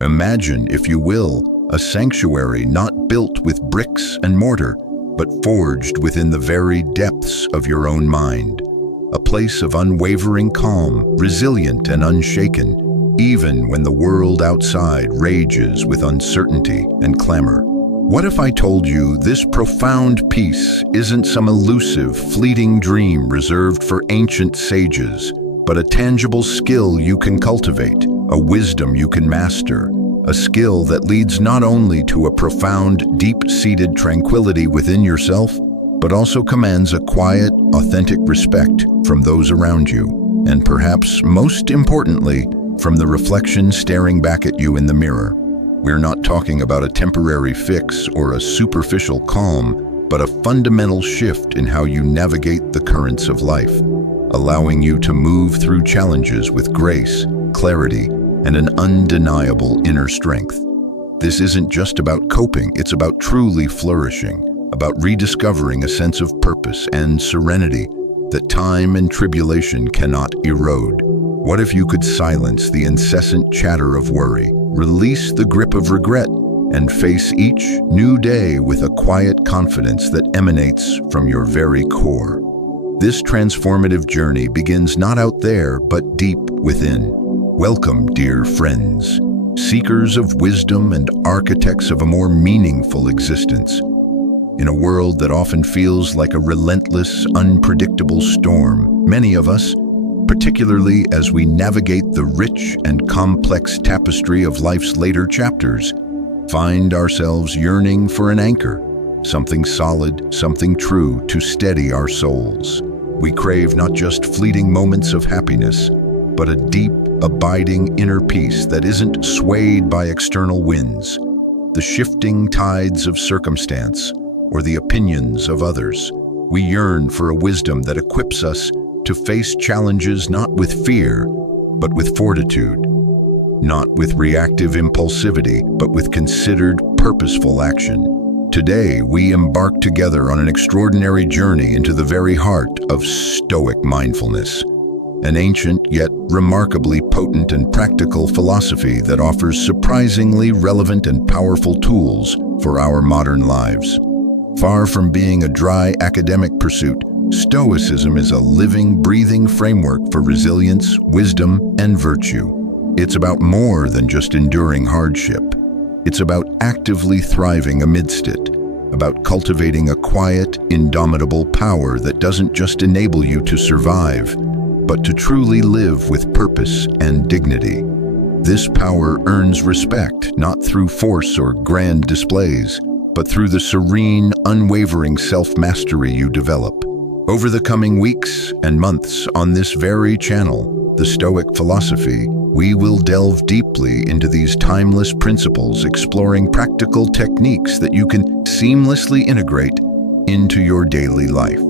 Imagine, if you will, a sanctuary not built with bricks and mortar, but forged within the very depths of your own mind. A place of unwavering calm, resilient and unshaken, even when the world outside rages with uncertainty and clamor. What if I told you this profound peace isn't some elusive, fleeting dream reserved for ancient sages, but a tangible skill you can cultivate, a wisdom you can master, a skill that leads not only to a profound, deep-seated tranquility within yourself, but also commands a quiet, authentic respect from those around you, and perhaps most importantly, from the reflection staring back at you in the mirror. We're not talking about a temporary fix or a superficial calm, but a fundamental shift in how you navigate the currents of life, allowing you to move through challenges with grace, clarity, and an undeniable inner strength. This isn't just about coping, it's about truly flourishing, about rediscovering a sense of purpose and serenity that time and tribulation cannot erode. What if you could silence the incessant chatter of worry, release the grip of regret, and face each new day with a quiet confidence that emanates from your very core? This transformative journey begins not out there, but deep within. Welcome, dear friends, seekers of wisdom and architects of a more meaningful existence. In a world that often feels like a relentless, unpredictable storm, many of us, particularly as we navigate the rich and complex tapestry of life's later chapters, find ourselves yearning for an anchor, something solid, something true to steady our souls. We crave not just fleeting moments of happiness, but a deep, abiding inner peace that isn't swayed by external winds, the shifting tides of circumstance, or the opinions of others. We yearn for a wisdom that equips us to face challenges not with fear, but with fortitude, not with reactive impulsivity, but with considered, purposeful action. Today, we embark together on an extraordinary journey into the very heart of Stoic Mindfulness, an ancient yet remarkably potent and practical philosophy that offers surprisingly relevant and powerful tools for our modern lives. Far from being a dry academic pursuit, Stoicism is a living, breathing framework for resilience, wisdom, and virtue. It's about more than just enduring hardship. It's about actively thriving amidst it, about cultivating a quiet, indomitable power that doesn't just enable you to survive, but to truly live with purpose and dignity. This power earns respect not through force or grand displays, but through the serene, unwavering self-mastery you develop. Over the coming weeks and months on this very channel, The Stoic Philosophy, we will delve deeply into these timeless principles, exploring practical techniques that you can seamlessly integrate into your daily life.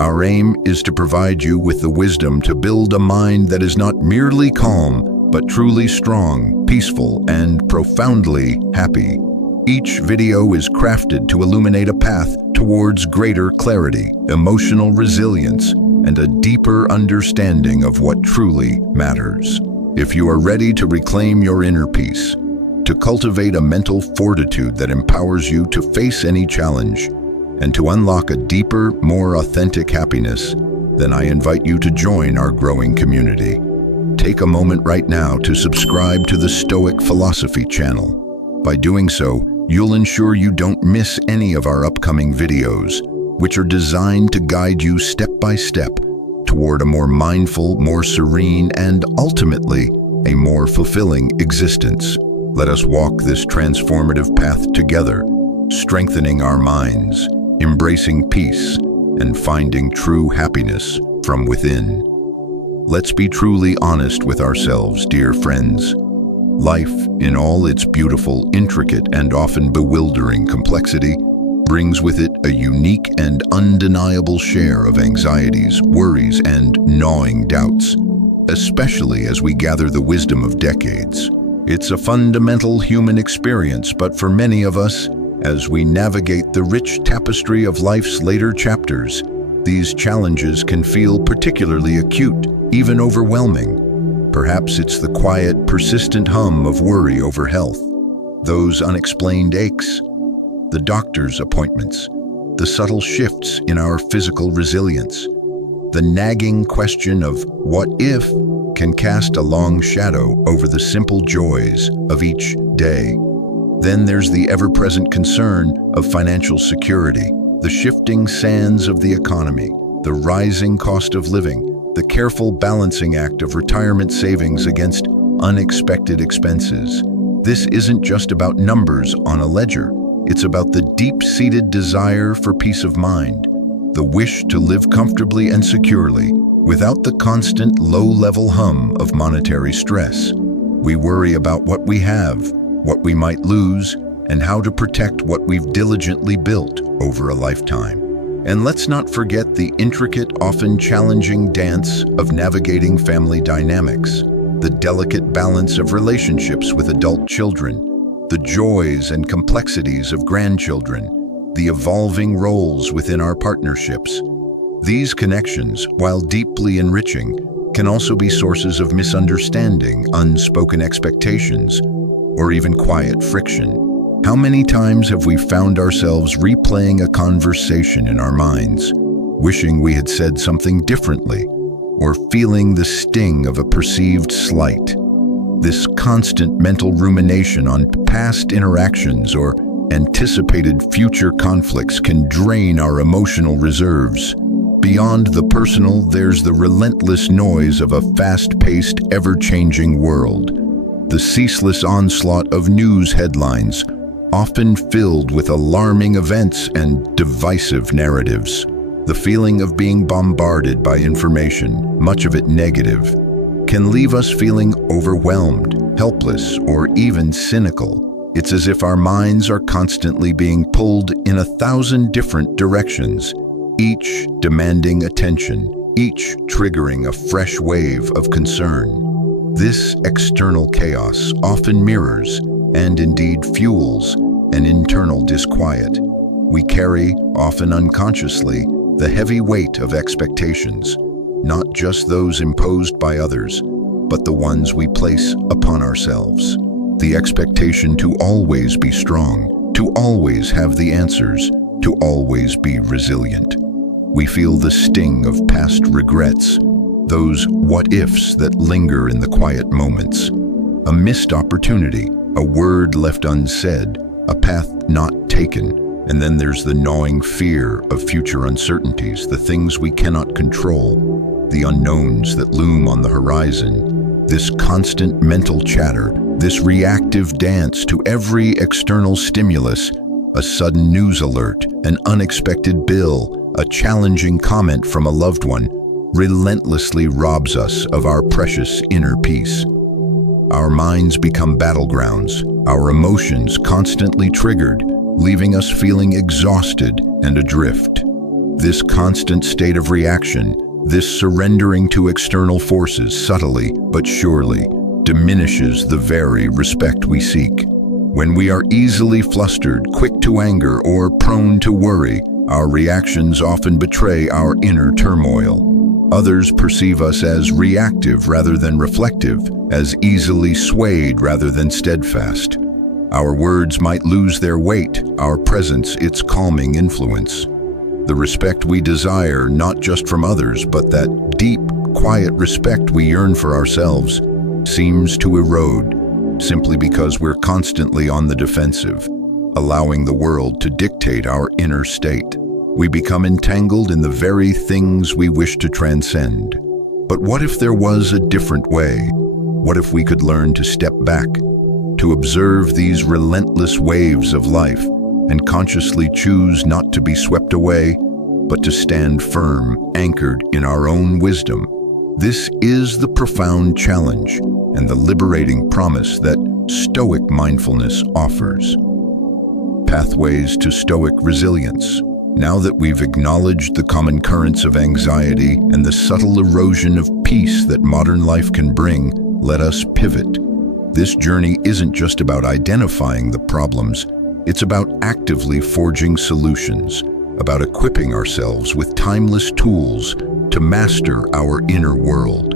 Our aim is to provide you with the wisdom to build a mind that is not merely calm, but truly strong, peaceful, and profoundly happy. Each video is crafted to illuminate a path towards greater clarity, emotional resilience, and a deeper understanding of what truly matters. If you are ready to reclaim your inner peace, to cultivate a mental fortitude that empowers you to face any challenge, and to unlock a deeper, more authentic happiness, then I invite you to join our growing community. Take a moment right now to subscribe to the Stoic Philosophy channel. By doing so, you'll ensure you don't miss any of our upcoming videos, which are designed to guide you step by step toward a more mindful, more serene, and ultimately, a more fulfilling existence. Let us walk this transformative path together, strengthening our minds, embracing peace, and finding true happiness from within. Let's be truly honest with ourselves, dear friends. Life, in all its beautiful, intricate, and often bewildering complexity, brings with it a unique and undeniable share of anxieties, worries, and gnawing doubts, especially as we gather the wisdom of decades. It's a fundamental human experience, but for many of us, as we navigate the rich tapestry of life's later chapters, these challenges can feel particularly acute, even overwhelming. Perhaps it's the quiet, persistent hum of worry over health, those unexplained aches, the doctor's appointments, the subtle shifts in our physical resilience. The nagging question of what if can cast a long shadow over the simple joys of each day. Then there's the ever-present concern of financial security, the shifting sands of the economy, the rising cost of living, the careful balancing act of retirement savings against unexpected expenses. This isn't just about numbers on a ledger. It's about the deep-seated desire for peace of mind, the wish to live comfortably and securely without the constant low-level hum of monetary stress. We worry about what we have, what we might lose, and how to protect what we've diligently built over a lifetime. And let's not forget the intricate, often challenging dance of navigating family dynamics, the delicate balance of relationships with adult children, the joys and complexities of grandchildren, the evolving roles within our partnerships. These connections, while deeply enriching, can also be sources of misunderstanding, unspoken expectations, or even quiet friction. How many times have we found ourselves replaying a conversation in our minds, wishing we had said something differently, or feeling the sting of a perceived slight? This constant mental rumination on past interactions or anticipated future conflicts can drain our emotional reserves. Beyond the personal, there's the relentless noise of a fast-paced, ever-changing world. The ceaseless onslaught of news headlines, often filled with alarming events and divisive narratives. The feeling of being bombarded by information, much of it negative, can leave us feeling overwhelmed, helpless, or even cynical. It's as if our minds are constantly being pulled in 1,000 different directions, each demanding attention, each triggering a fresh wave of concern. This external chaos often mirrors, and indeed fuels, an internal disquiet. We carry, often unconsciously, the heavy weight of expectations, not just those imposed by others, but the ones we place upon ourselves. The expectation to always be strong, to always have the answers, to always be resilient. We feel the sting of past regrets, those what-ifs that linger in the quiet moments. A missed opportunity, a word left unsaid, a path not taken, and then there's the gnawing fear of future uncertainties, the things we cannot control, the unknowns that loom on the horizon. This constant mental chatter, this reactive dance to every external stimulus, a sudden news alert, an unexpected bill, a challenging comment from a loved one, relentlessly robs us of our precious inner peace. Our minds become battlegrounds, our emotions constantly triggered, leaving us feeling exhausted and adrift. This constant state of reaction, this surrendering to external forces subtly but surely, diminishes the very respect we seek. When we are easily flustered, quick to anger, or prone to worry, our reactions often betray our inner turmoil. Others perceive us as reactive rather than reflective, as easily swayed rather than steadfast. Our words might lose their weight, our presence its calming influence. The respect we desire, not just from others, but that deep, quiet respect we yearn for ourselves, seems to erode, simply because we're constantly on the defensive, allowing the world to dictate our inner state. We become entangled in the very things we wish to transcend. But what if there was a different way? What if we could learn to step back, to observe these relentless waves of life, and consciously choose not to be swept away, but to stand firm, anchored in our own wisdom? This is the profound challenge and the liberating promise that Stoic Mindfulness offers. Pathways to Stoic Resilience. Now that we've acknowledged the common currents of anxiety and the subtle erosion of peace that modern life can bring, let us pivot. This journey isn't just about identifying the problems, it's about actively forging solutions, about equipping ourselves with timeless tools to master our inner world.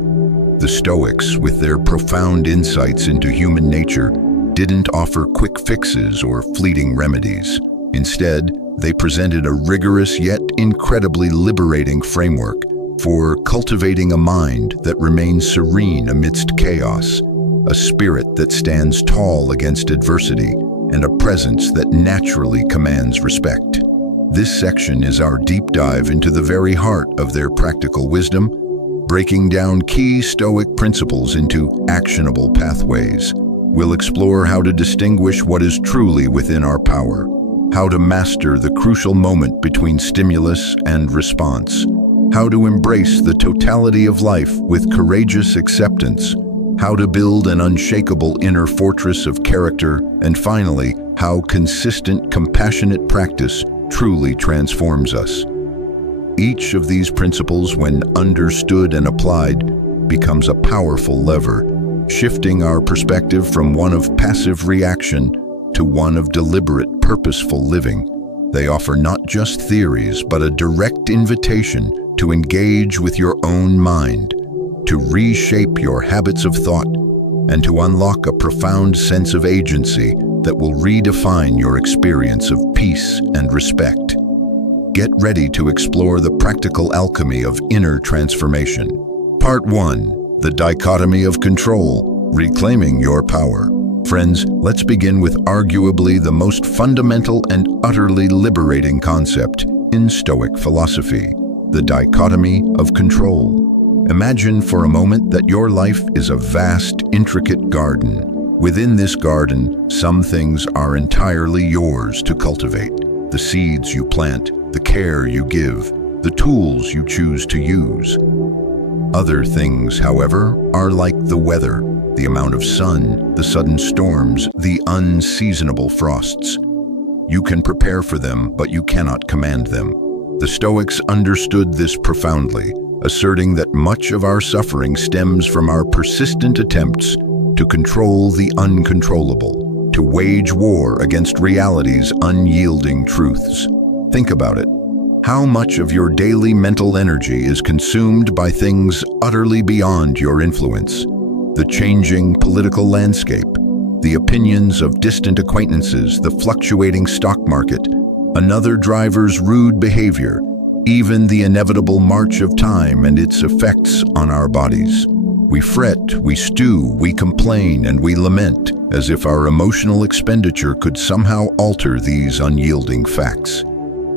The Stoics, with their profound insights into human nature, didn't offer quick fixes or fleeting remedies. Instead, they presented a rigorous yet incredibly liberating framework for cultivating a mind that remains serene amidst chaos, a spirit that stands tall against adversity, and a presence that naturally commands respect. This section is our deep dive into the very heart of their practical wisdom, breaking down key Stoic principles into actionable pathways. We'll explore how to distinguish what is truly within our power, how to master the crucial moment between stimulus and response, how to embrace the totality of life with courageous acceptance, how to build an unshakable inner fortress of character, and finally, how consistent, compassionate practice truly transforms us. Each of these principles, when understood and applied, becomes a powerful lever, shifting our perspective from one of passive reaction to one of deliberate, purposeful living. They offer not just theories, but a direct invitation to engage with your own mind, to reshape your habits of thought, and to unlock a profound sense of agency that will redefine your experience of peace and respect. Get ready to explore the practical alchemy of inner transformation. Part 1. The Dichotomy of Control, Reclaiming Your Power. Friends, let's begin with arguably the most fundamental and utterly liberating concept in Stoic philosophy, the dichotomy of control. Imagine for a moment that your life is a vast, intricate garden. Within this garden, some things are entirely yours to cultivate. The seeds you plant, the care you give, the tools you choose to use. Other things, however, are like the weather, the amount of sun, the sudden storms, the unseasonable frosts. You can prepare for them, but you cannot command them. The Stoics understood this profoundly, asserting that much of our suffering stems from our persistent attempts to control the uncontrollable, to wage war against reality's unyielding truths. Think about it. How much of your daily mental energy is consumed by things utterly beyond your influence? The changing political landscape, the opinions of distant acquaintances, the fluctuating stock market, another driver's rude behavior, even the inevitable march of time and its effects on our bodies. We fret, we stew, we complain, and we lament, as if our emotional expenditure could somehow alter these unyielding facts.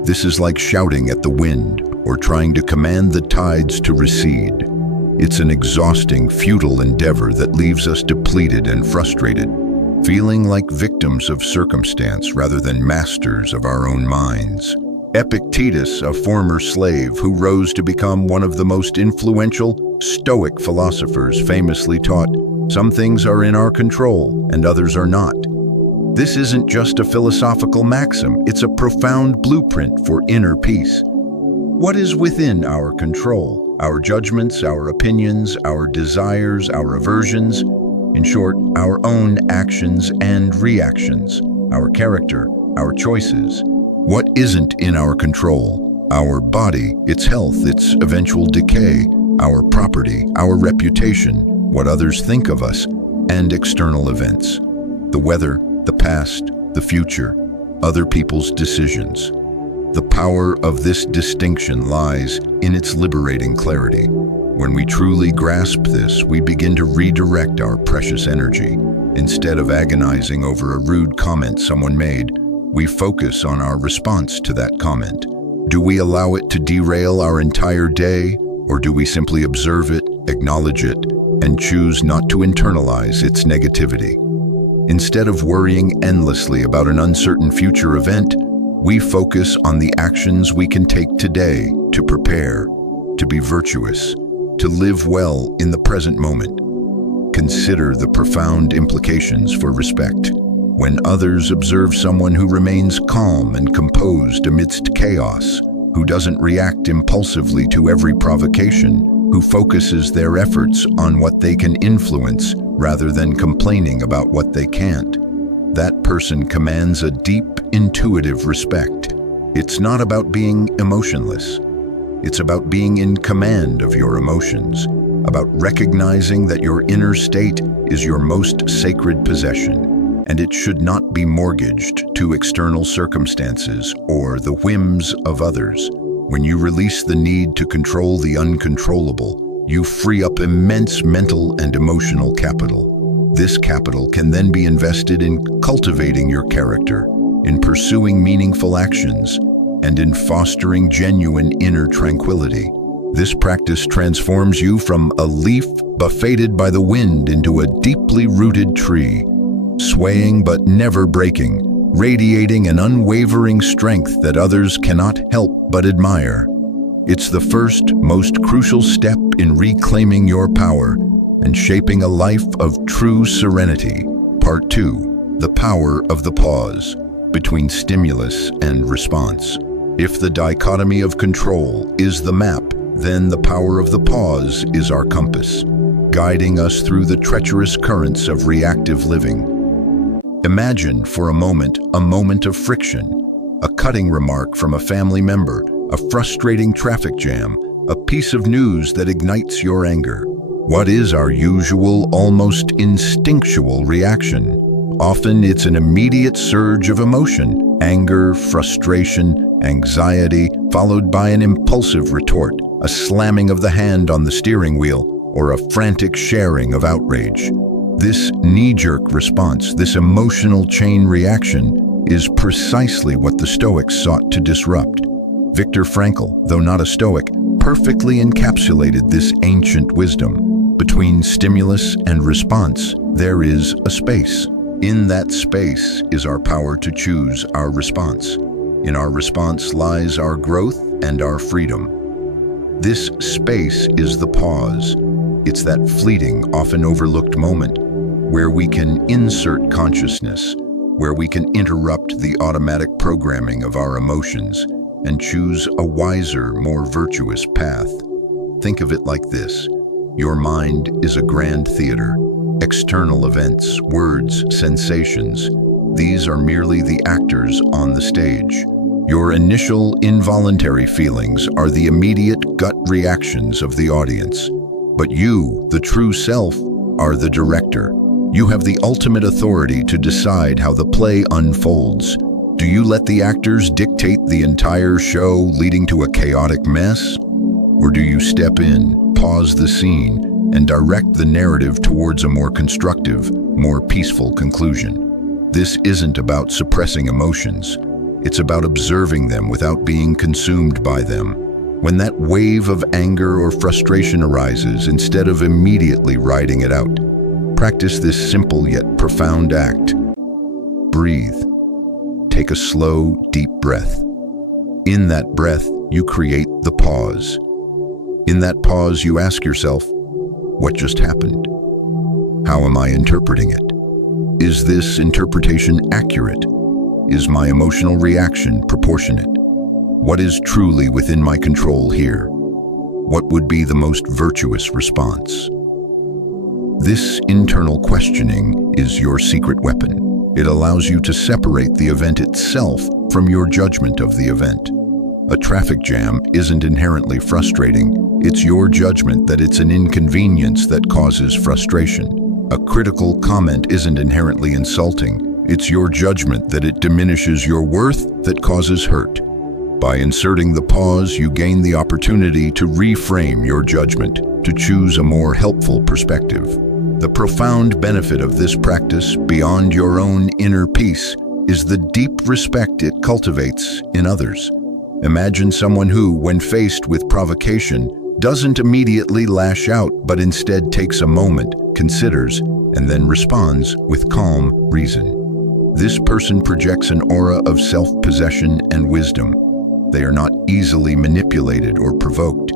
This is like shouting at the wind or trying to command the tides to recede. It's an exhausting, futile endeavor that leaves us depleted and frustrated, feeling like victims of circumstance rather than masters of our own minds. Epictetus, a former slave who rose to become one of the most influential Stoic philosophers, famously taught, "Some things are in our control and others are not." This isn't just a philosophical maxim, it's a profound blueprint for inner peace. What is within our control? Our judgments, our opinions, our desires, our aversions, in short, our own actions and reactions, our character, our choices. What isn't in our control? Our body, its health, its eventual decay, our property, our reputation, what others think of us, and external events. The weather, the past, the future, other people's decisions. The power of this distinction lies in its liberating clarity. When we truly grasp this, we begin to redirect our precious energy. Instead of agonizing over a rude comment someone made, we focus on our response to that comment. Do we allow it to derail our entire day, or do we simply observe it, acknowledge it, and choose not to internalize its negativity? Instead of worrying endlessly about an uncertain future event, we focus on the actions we can take today to prepare, to be virtuous, to live well in the present moment. Consider the profound implications for respect. When others observe someone who remains calm and composed amidst chaos, who doesn't react impulsively to every provocation, who focuses their efforts on what they can influence rather than complaining about what they can't, that person commands a deep, intuitive respect. It's not about being emotionless. It's about being in command of your emotions. about recognizing that your inner state is your most sacred possession, and it should not be mortgaged to external circumstances or the whims of others. When you release the need to control the uncontrollable, you free up immense mental and emotional capital. This capital can then be invested in cultivating your character, in pursuing meaningful actions, and in fostering genuine inner tranquility. This practice transforms you from a leaf buffeted by the wind into a deeply rooted tree, swaying but never breaking, radiating an unwavering strength that others cannot help but admire. It's the first, most crucial step in reclaiming your power and shaping a life of true serenity. Part 2. The power of the pause between stimulus and response. If the dichotomy of control is the map, then the power of the pause is our compass, guiding us through the treacherous currents of reactive living. Imagine for a moment of friction, a cutting remark from a family member, a frustrating traffic jam, a piece of news that ignites your anger. What is our usual, almost instinctual reaction? Often it's an immediate surge of emotion, anger, frustration, anxiety, followed by an impulsive retort, a slamming of the hand on the steering wheel, or a frantic sharing of outrage. This knee-jerk response, this emotional chain reaction, is precisely what the Stoics sought to disrupt. Viktor Frankl, though not a Stoic, perfectly encapsulated this ancient wisdom. Between stimulus and response, there is a space. In that space is our power to choose our response. In our response lies our growth and our freedom. This space is the pause. It's that fleeting, often overlooked moment where we can insert consciousness, where we can interrupt the automatic programming of our emotions and choose a wiser, more virtuous path. Think of it like this. Your mind is a grand theater. External events, words, sensations, these are merely the actors on the stage. Your initial involuntary feelings are the immediate gut reactions of the audience. But you, the true self, are the director. You have the ultimate authority to decide how the play unfolds. Do you let the actors dictate the entire show, leading to a chaotic mess? Or do you step in, pause the scene, and direct the narrative towards a more constructive, more peaceful conclusion? This isn't about suppressing emotions. It's about observing them without being consumed by them. When that wave of anger or frustration arises, instead of immediately riding it out, practice this simple yet profound act. Breathe. Take a slow, deep breath. In that breath, you create the pause. In that pause, you ask yourself, what just happened? How am I interpreting it? Is this interpretation accurate? Is my emotional reaction proportionate? What is truly within my control here? What would be the most virtuous response? This internal questioning is your secret weapon. It allows you to separate the event itself from your judgment of the event. A traffic jam isn't inherently frustrating. It's your judgment that it's an inconvenience that causes frustration. A critical comment isn't inherently insulting. It's your judgment that it diminishes your worth that causes hurt. By inserting the pause, you gain the opportunity to reframe your judgment, to choose a more helpful perspective. The profound benefit of this practice, beyond your own inner peace, is the deep respect it cultivates in others. Imagine someone who, when faced with provocation, doesn't immediately lash out, but instead takes a moment, considers, and then responds with calm reason. This person projects an aura of self-possession and wisdom. They are not easily manipulated or provoked.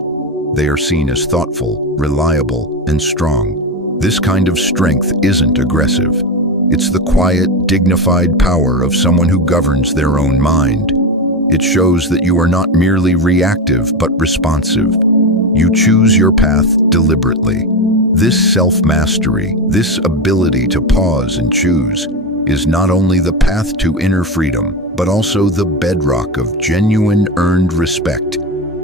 They are seen as thoughtful, reliable, and strong. This kind of strength isn't aggressive. It's the quiet, dignified power of someone who governs their own mind. It shows that you are not merely reactive but responsive. You choose your path deliberately. This self-mastery, this ability to pause and choose, is not only the path to inner freedom, but also the bedrock of genuine earned respect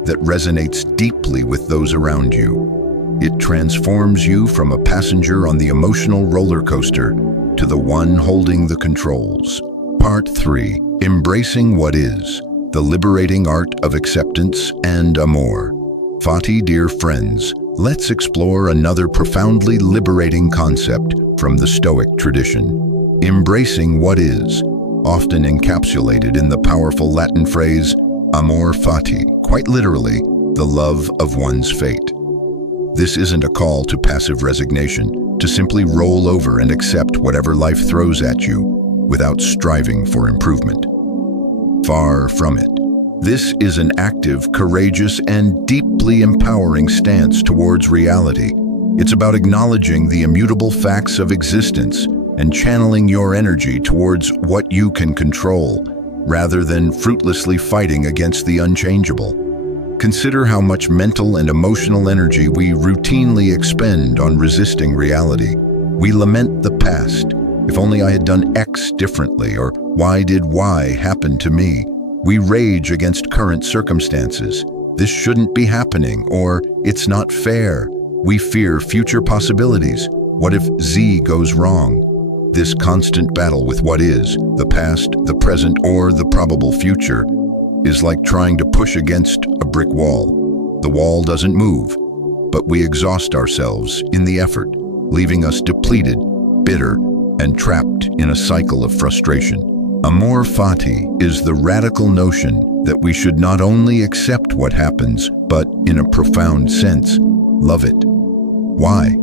that resonates deeply with those around you. It transforms you from a passenger on the emotional roller coaster to the one holding the controls. Part 3. Embracing what is, the liberating art of acceptance and amor. Fati, dear friends, let's explore another profoundly liberating concept from the Stoic tradition. Embracing what is, often encapsulated in the powerful Latin phrase amor fati, quite literally, the love of one's fate. This isn't a call to passive resignation, to simply roll over and accept whatever life throws at you without striving for improvement. Far from it. This is an active, courageous, and deeply empowering stance towards reality. It's about acknowledging the immutable facts of existence and channeling your energy towards what you can control, rather than fruitlessly fighting against the unchangeable. Consider how much mental and emotional energy we routinely expend on resisting reality. We lament the past. If only I had done X differently, or why did Y happen to me? We rage against current circumstances. This shouldn't be happening, or it's not fair. We fear future possibilities. What if Z goes wrong? This constant battle with what is, the past, the present, or the probable future, is like trying to push against a brick wall. The wall doesn't move, but we exhaust ourselves in the effort, leaving us depleted, bitter, and trapped in a cycle of frustration. Amor fati is the radical notion that we should not only accept what happens, but, in a profound sense, love it. Why?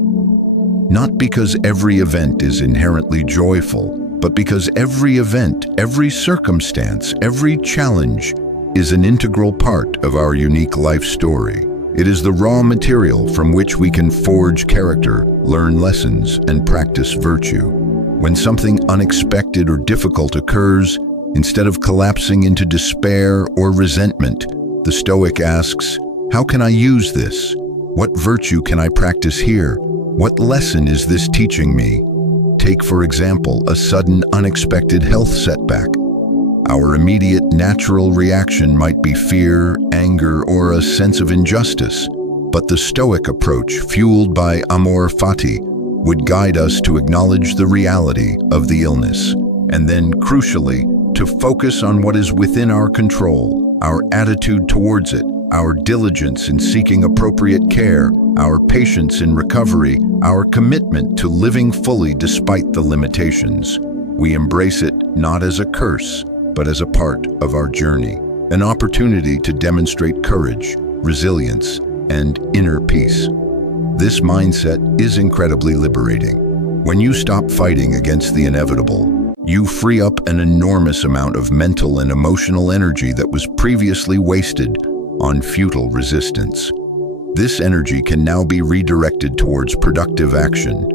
Not because every event is inherently joyful, but because every event, every circumstance, every challenge is an integral part of our unique life story. It is the raw material from which we can forge character, learn lessons, and practice virtue. When something unexpected or difficult occurs, instead of collapsing into despair or resentment, the Stoic asks, how can I use this? What virtue can I practice here? What lesson is this teaching me? Take, for example, a sudden, unexpected health setback. Our immediate natural reaction might be fear, anger, or a sense of injustice, but the Stoic approach, fueled by amor fati, would guide us to acknowledge the reality of the illness, and then, crucially, to focus on what is within our control, our attitude towards it, our diligence in seeking appropriate care, our patience in recovery, our commitment to living fully despite the limitations. We embrace it not as a curse, but as a part of our journey, an opportunity to demonstrate courage, resilience, and inner peace. This mindset is incredibly liberating. When you stop fighting against the inevitable, you free up an enormous amount of mental and emotional energy that was previously wasted on futile resistance. This energy can now be redirected towards productive action,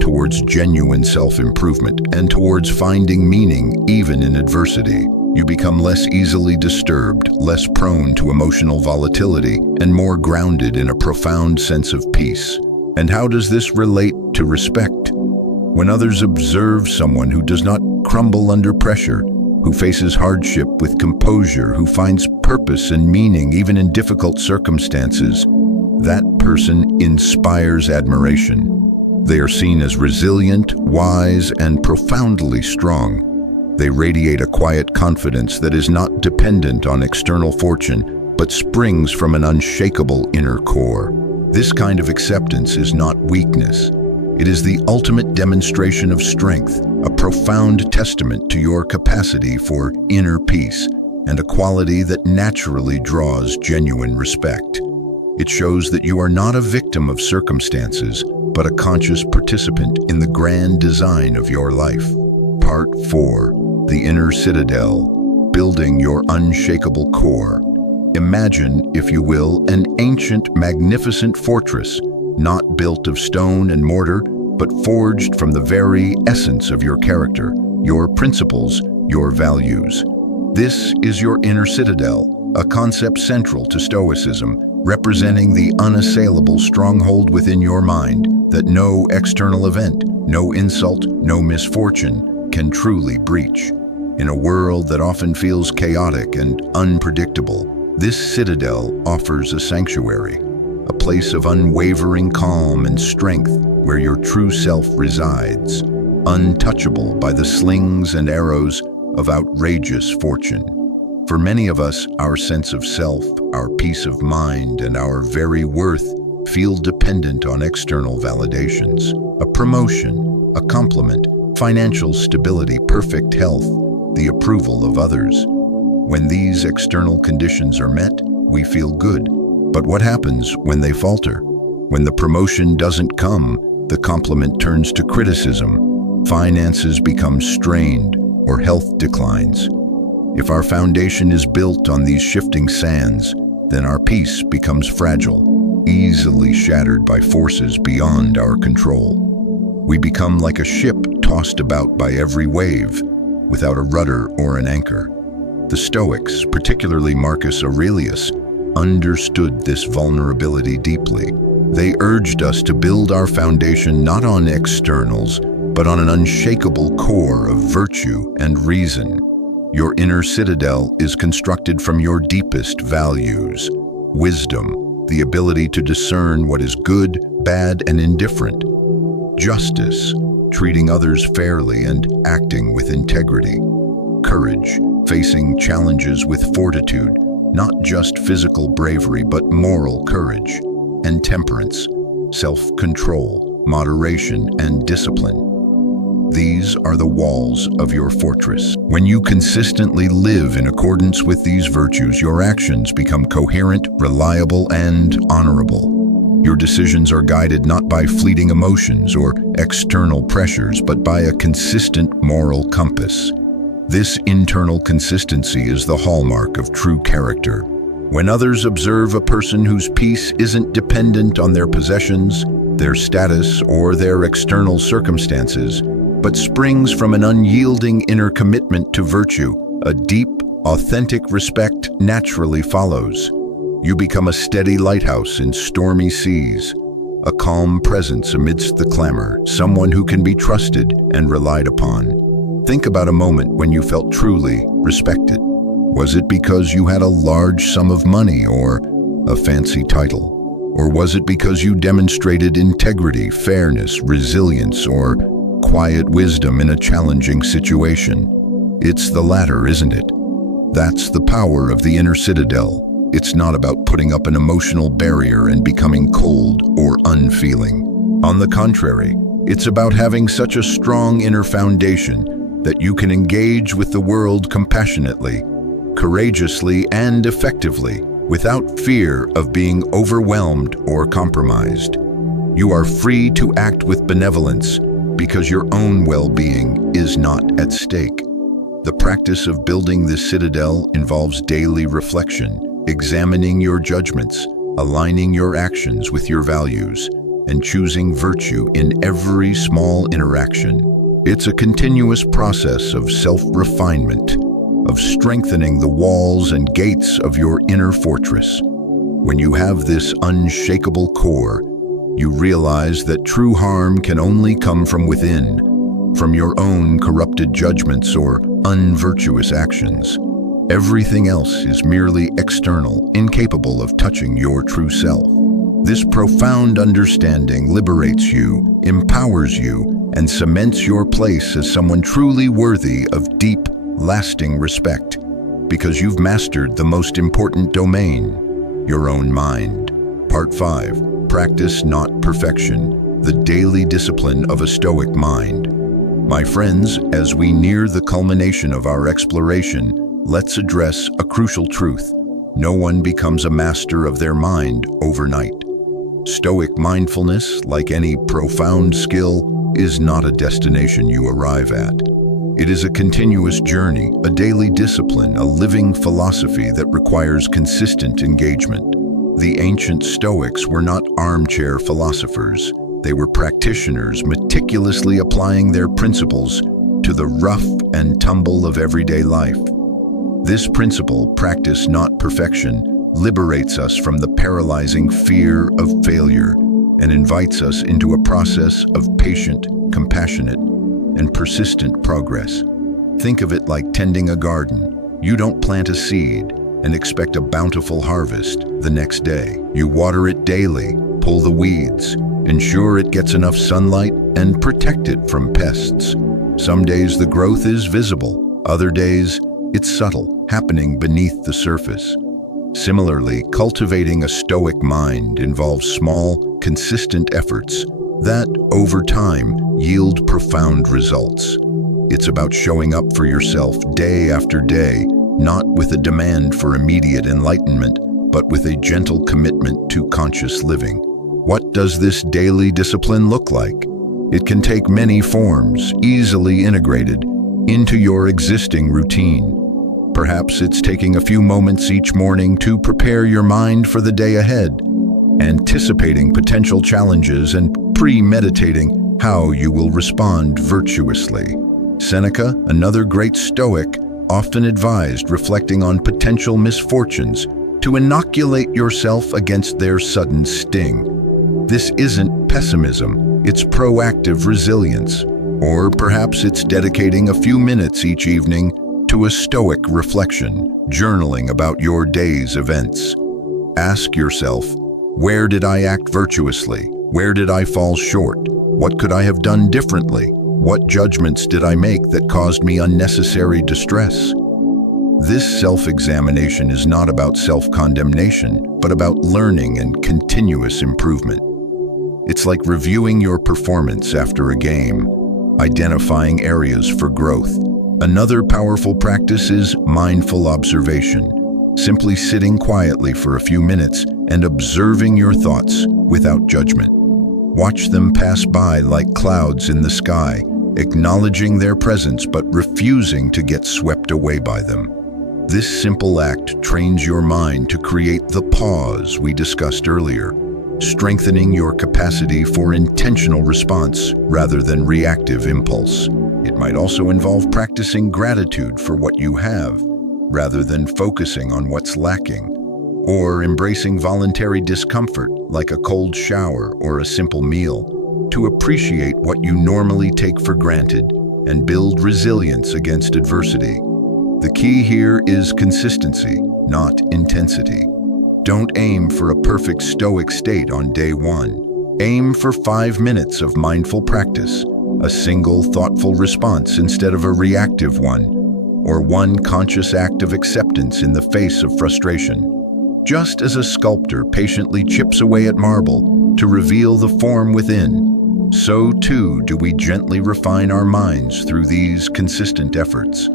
towards genuine self-improvement, and towards finding meaning even in adversity. You become less easily disturbed, less prone to emotional volatility, and more grounded in a profound sense of peace. And how does this relate to respect? When others observe someone who does not crumble under pressure, who faces hardship with composure, who finds purpose and meaning even in difficult circumstances, that person inspires admiration. They are seen as resilient, wise, and profoundly strong. They radiate a quiet confidence that is not dependent on external fortune, but springs from an unshakable inner core. This kind of acceptance is not weakness. It is the ultimate demonstration of strength, a profound testament to your capacity for inner peace, and a quality that naturally draws genuine respect. It shows that you are not a victim of circumstances, but a conscious participant in the grand design of your life. Part 4. The Inner Citadel, Building Your Unshakable Core. Imagine, if you will, an ancient, magnificent fortress, not built of stone and mortar, but forged from the very essence of your character, your principles, your values. This is your inner citadel, a concept central to Stoicism, representing the unassailable stronghold within your mind that no external event, no insult, no misfortune can truly breach. In a world that often feels chaotic and unpredictable, this citadel offers a sanctuary. a place of unwavering calm and strength where your true self resides, untouchable by the slings and arrows of outrageous fortune. For many of us, our sense of self, our peace of mind, and our very worth feel dependent on external validations. A promotion, a compliment, financial stability, perfect health, the approval of others. When these external conditions are met, we feel good. But what happens when they falter? When the promotion doesn't come, the compliment turns to criticism, finances become strained, or health declines. If our foundation is built on these shifting sands, then our peace becomes fragile, easily shattered by forces beyond our control. We become like a ship tossed about by every wave, without a rudder or an anchor. The Stoics, particularly Marcus Aurelius, understood this vulnerability deeply. They urged us to build our foundation not on externals, but on an unshakable core of virtue and reason. Your inner citadel is constructed from your deepest values: wisdom, the ability to discern what is good, bad, and indifferent; justice, treating others fairly and acting with integrity; courage, facing challenges with fortitude, not just physical bravery but moral courage; and temperance, self-control, moderation, and discipline. These are the walls of your fortress. When you consistently live in accordance with these virtues, your actions become coherent, reliable, and honorable. Your decisions are guided not by fleeting emotions or external pressures, but by a consistent moral compass. This internal consistency is the hallmark of true character. When others observe a person whose peace isn't dependent on their possessions, their status, or their external circumstances, but springs from an unyielding inner commitment to virtue, a deep, authentic respect naturally follows. You become a steady lighthouse in stormy seas, a calm presence amidst the clamor, someone who can be trusted and relied upon. Think about a moment when you felt truly respected. Was it because you had a large sum of money or a fancy title? Or was it because you demonstrated integrity, fairness, resilience, or quiet wisdom in a challenging situation? It's the latter, isn't it? That's the power of the inner citadel. It's not about putting up an emotional barrier and becoming cold or unfeeling. On the contrary, it's about having such a strong inner foundation that you can engage with the world compassionately, courageously, and effectively, without fear of being overwhelmed or compromised. You are free to act with benevolence because your own well-being is not at stake. The practice of building this citadel involves daily reflection, examining your judgments, aligning your actions with your values, and choosing virtue in every small interaction. It's a continuous process of self-refinement, of strengthening the walls and gates of your inner fortress. When you have this unshakable core, you realize that true harm can only come from within, from your own corrupted judgments or unvirtuous actions. Everything else is merely external, incapable of touching your true self. This profound understanding liberates you, empowers you, and cements your place as someone truly worthy of deep, lasting respect, because you've mastered the most important domain, your own mind. Part 5. Practice not perfection, the daily discipline of a Stoic mind. My friends, as we near the culmination of our exploration, let's address a crucial truth. No one becomes a master of their mind overnight. Stoic mindfulness, like any profound skill, is not a destination you arrive at. It is a continuous journey, a daily discipline, a living philosophy that requires consistent engagement. The ancient Stoics were not armchair philosophers. They were practitioners, meticulously applying their principles to the rough and tumble of everyday life. This principle, practice not perfection, liberates us from the paralyzing fear of failure and invites us into a process of patient, compassionate, and persistent progress. Think of it like tending a garden. You don't plant a seed, and expect a bountiful harvest the next day. You water it daily, pull the weeds, ensure it gets enough sunlight, and protect it from pests. Some days the growth is visible, other days it's subtle, happening beneath the surface. Similarly, cultivating a stoic mind involves small, consistent efforts that, over time, yield profound results. It's about showing up for yourself day after day, not with a demand for immediate enlightenment, but with a gentle commitment to conscious living. What does this daily discipline look like? It can take many forms, easily integrated into your existing routine. Perhaps it's taking a few moments each morning to prepare your mind for the day ahead, anticipating potential challenges and premeditating how you will respond virtuously. Seneca, another great Stoic, often advised reflecting on potential misfortunes to inoculate yourself against their sudden sting. This isn't pessimism, it's proactive resilience. Or perhaps it's dedicating a few minutes each evening to a Stoic reflection, journaling about your day's events. Ask yourself, where did I act virtuously? Where did I fall short? What could I have done differently? What judgments did I make that caused me unnecessary distress? This self-examination is not about self-condemnation, but about learning and continuous improvement. It's like reviewing your performance after a game, identifying areas for growth. Another powerful practice is mindful observation, simply sitting quietly for a few minutes and observing your thoughts without judgment. Watch them pass by like clouds in the sky, acknowledging their presence but refusing to get swept away by them. This simple act trains your mind to create the pause we discussed earlier, strengthening your capacity for intentional response rather than reactive impulse. It might also involve practicing gratitude for what you have, rather than focusing on what's lacking, or embracing voluntary discomfort like a cold shower or a simple meal, to appreciate what you normally take for granted and build resilience against adversity. The key here is consistency, not intensity. Don't aim for a perfect Stoic state on day one. Aim for 5 minutes of mindful practice, a single thoughtful response instead of a reactive one, or one conscious act of acceptance in the face of frustration. Just as a sculptor patiently chips away at marble to reveal the form within, so too do we gently refine our minds through these consistent efforts.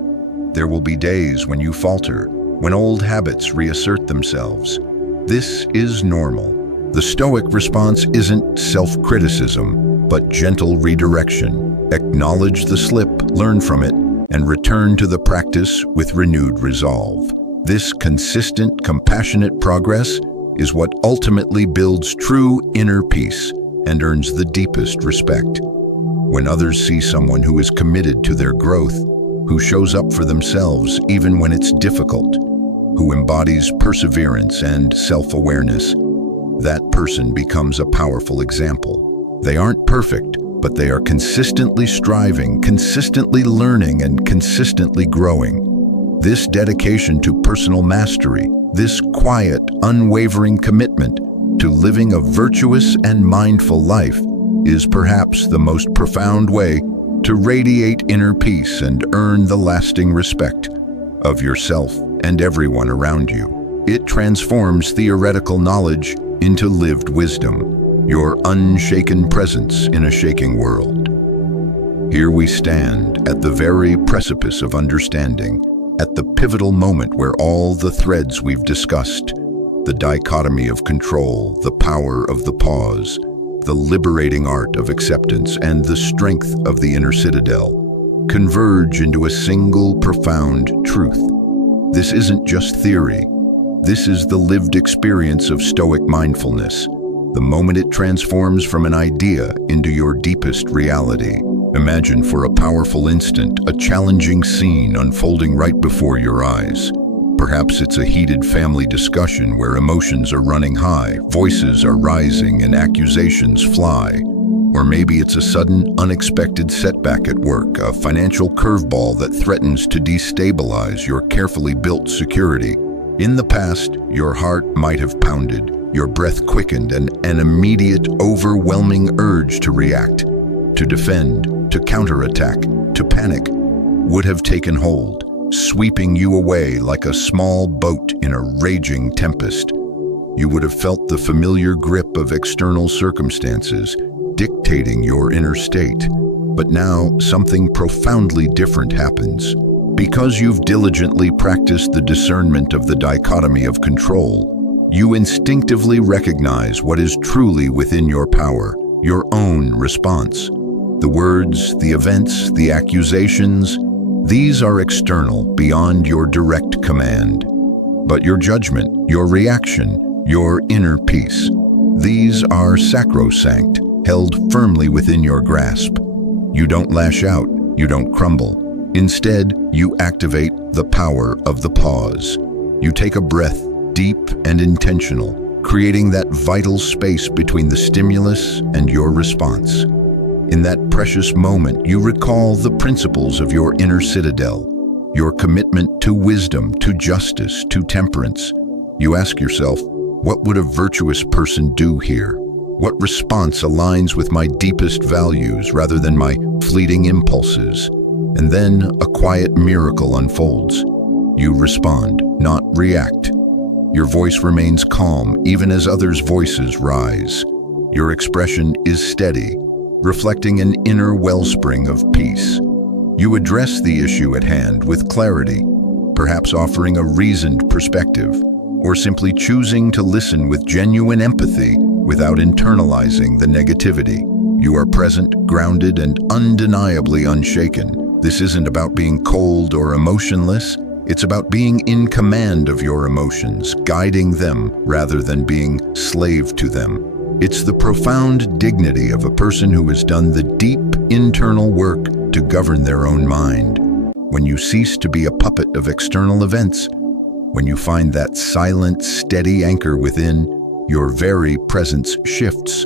There will be days when you falter, when old habits reassert themselves. This is normal. The Stoic response isn't self-criticism, but gentle redirection. Acknowledge the slip, learn from it, and return to the practice with renewed resolve. This consistent, compassionate progress is what ultimately builds true inner peace and earns the deepest respect. When others see someone who is committed to their growth, who shows up for themselves even when it's difficult, who embodies perseverance and self-awareness, that person becomes a powerful example. They aren't perfect, but they are consistently striving, consistently learning, and consistently growing. This dedication to personal mastery, this quiet, unwavering commitment to living a virtuous and mindful life is perhaps the most profound way to radiate inner peace and earn the lasting respect of yourself and everyone around you. It transforms theoretical knowledge into lived wisdom, your unshaken presence in a shaking world. Here we stand at the very precipice of understanding, at the pivotal moment where all the threads we've discussed, the dichotomy of control, the power of the pause, the liberating art of acceptance, and the strength of the inner citadel, converge into a single profound truth. This isn't just theory. This is the lived experience of Stoic mindfulness, the moment it transforms from an idea into your deepest reality. Imagine for a powerful instant a challenging scene unfolding right before your eyes. Perhaps it's a heated family discussion where emotions are running high, voices are rising, and accusations fly. Or maybe it's a sudden, unexpected setback at work, a financial curveball that threatens to destabilize your carefully built security. In the past, your heart might have pounded, your breath quickened, and an immediate, overwhelming urge to react, to defend, to counterattack, to panic would have taken hold, sweeping you away like a small boat in a raging tempest. You would have felt the familiar grip of external circumstances dictating your inner state. But now something profoundly different happens. Because you've diligently practiced the discernment of the dichotomy of control, you instinctively recognize what is truly within your power, your own response. The words, the events, the accusations, these are external, beyond your direct command. But your judgment, your reaction, your inner peace, these are sacrosanct, held firmly within your grasp. You don't lash out, you don't crumble. Instead, you activate the power of the pause. You take a breath, deep and intentional, creating that vital space between the stimulus and your response. In that precious moment, you recall the principles of your inner citadel, your commitment to wisdom, to justice, to temperance. You ask yourself, what would a virtuous person do here? What response aligns with my deepest values rather than my fleeting impulses? And then a quiet miracle unfolds. You respond, not react. Your voice remains calm even as others' voices rise. Your expression is steady, reflecting an inner wellspring of peace. You address the issue at hand with clarity, perhaps offering a reasoned perspective, or simply choosing to listen with genuine empathy without internalizing the negativity. You are present, grounded, and undeniably unshaken. This isn't about being cold or emotionless. It's about being in command of your emotions, guiding them rather than being slave to them. It's the profound dignity of a person who has done the deep internal work to govern their own mind. When you cease to be a puppet of external events, when you find that silent, steady anchor within, your very presence shifts.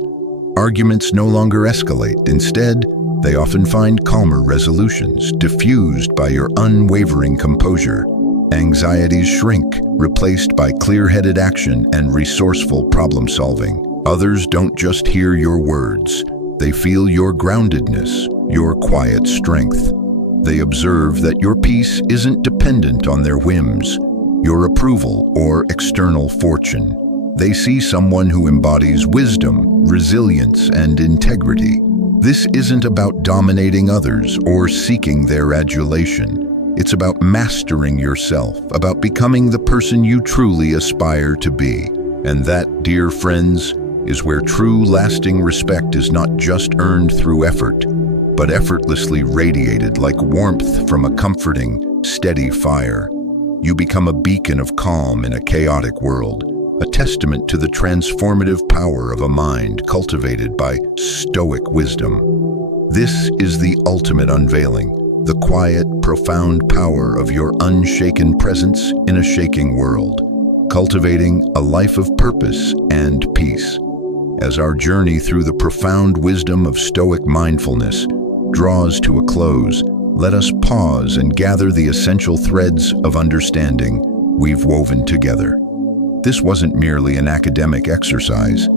Arguments no longer escalate. Instead, they often find calmer resolutions, diffused by your unwavering composure. Anxieties shrink, replaced by clear-headed action and resourceful problem-solving. Others don't just hear your words. They feel your groundedness, your quiet strength. They observe that your peace isn't dependent on their whims, your approval, or external fortune. They see someone who embodies wisdom, resilience, and integrity. This isn't about dominating others or seeking their adulation. It's about mastering yourself, about becoming the person you truly aspire to be. And that, dear friends, is where true lasting respect is not just earned through effort, but effortlessly radiated like warmth from a comforting, steady fire. You become a beacon of calm in a chaotic world, a testament to the transformative power of a mind cultivated by Stoic wisdom. This is the ultimate unveiling, the quiet, profound power of your unshaken presence in a shaking world, cultivating a life of purpose and peace. As our journey through the profound wisdom of Stoic mindfulness draws to a close, let us pause and gather the essential threads of understanding we've woven together. This wasn't merely an academic exercise.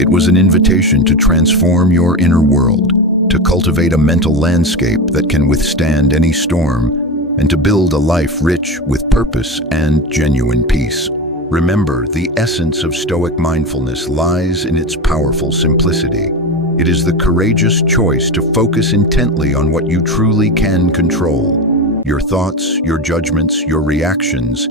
It was an invitation to transform your inner world, to cultivate a mental landscape that can withstand any storm, and to build a life rich with purpose and genuine peace. Remember, the essence of Stoic mindfulness lies in its powerful simplicity. It is the courageous choice to focus intently on what you truly can control: your thoughts, your judgments, your reactions,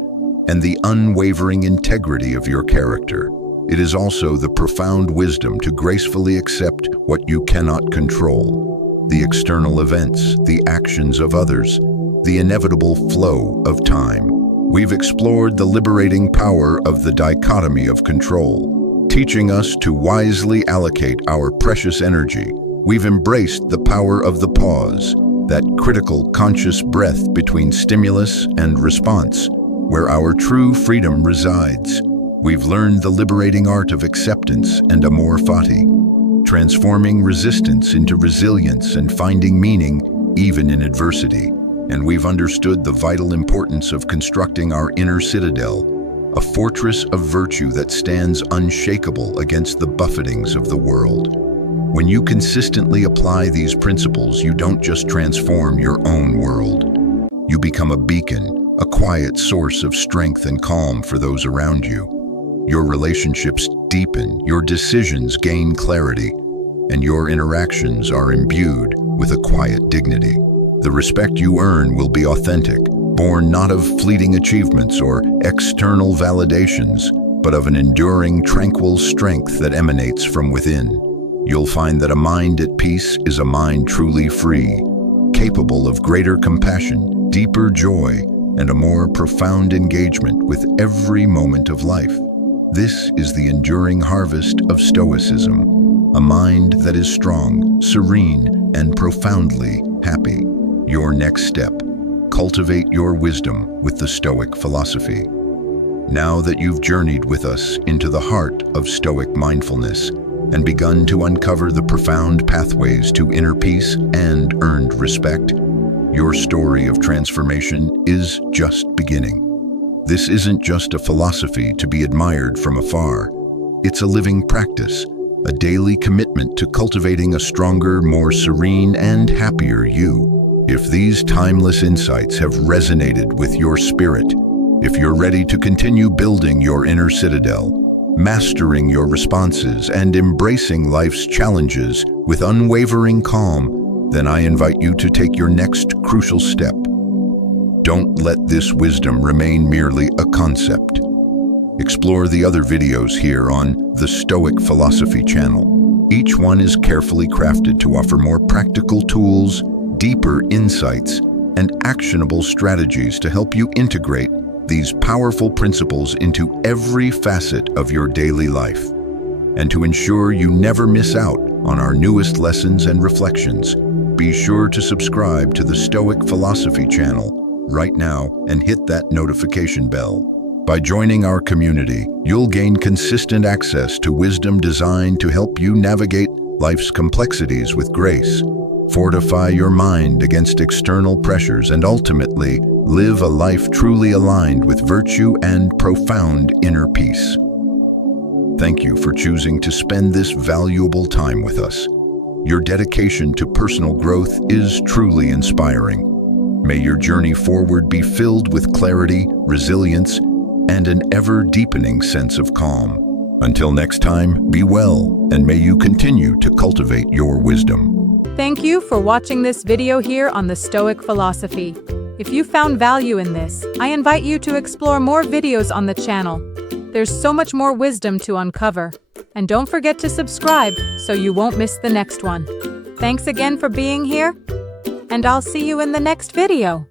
and the unwavering integrity of your character. It is also the profound wisdom to gracefully accept what you cannot control: the external events, the actions of others, the inevitable flow of time. We've explored the liberating power of the dichotomy of control, teaching us to wisely allocate our precious energy. We've embraced the power of the pause, that critical conscious breath between stimulus and response, where our true freedom resides. We've learned the liberating art of acceptance and amor fati, transforming resistance into resilience and finding meaning even in adversity. And we've understood the vital importance of constructing our inner citadel, a fortress of virtue that stands unshakable against the buffetings of the world. When you consistently apply these principles, you don't just transform your own world. You become a beacon, a quiet source of strength and calm for those around you. Your relationships deepen, your decisions gain clarity, and your interactions are imbued with a quiet dignity. The respect you earn will be authentic, born not of fleeting achievements or external validations, but of an enduring, tranquil strength that emanates from within. You'll find that a mind at peace is a mind truly free, capable of greater compassion, deeper joy, and a more profound engagement with every moment of life. This is the enduring harvest of Stoicism, a mind that is strong, serene, and profoundly happy. Your next step: cultivate your wisdom with the Stoic philosophy. Now that you've journeyed with us into the heart of Stoic mindfulness and begun to uncover the profound pathways to inner peace and earned respect, your story of transformation is just beginning. This isn't just a philosophy to be admired from afar. It's a living practice, a daily commitment to cultivating a stronger, more serene, and happier you. If these timeless insights have resonated with your spirit, if you're ready to continue building your inner citadel, mastering your responses, and embracing life's challenges with unwavering calm, then I invite you to take your next crucial step. Don't let this wisdom remain merely a concept. Explore the other videos here on the Stoic Philosophy channel. Each one is carefully crafted to offer more practical tools, deeper insights, and actionable strategies to help you integrate these powerful principles into every facet of your daily life. And to ensure you never miss out on our newest lessons and reflections, be sure to subscribe to the Stoic Philosophy channel right now and hit that notification bell. By joining our community, you'll gain consistent access to wisdom designed to help you navigate life's complexities with grace, fortify your mind against external pressures, and ultimately live a life truly aligned with virtue and profound inner peace. Thank you for choosing to spend this valuable time with us. Your dedication to personal growth is truly inspiring. May your journey forward be filled with clarity, resilience, and an ever-deepening sense of calm. Until next time, be well, and may you continue to cultivate your wisdom. Thank you for watching this video here on the Stoic Philosophy. If you found value in this, I invite you to explore more videos on the channel. There's so much more wisdom to uncover. And don't forget to subscribe so you won't miss the next one. Thanks again for being here, and I'll see you in the next video.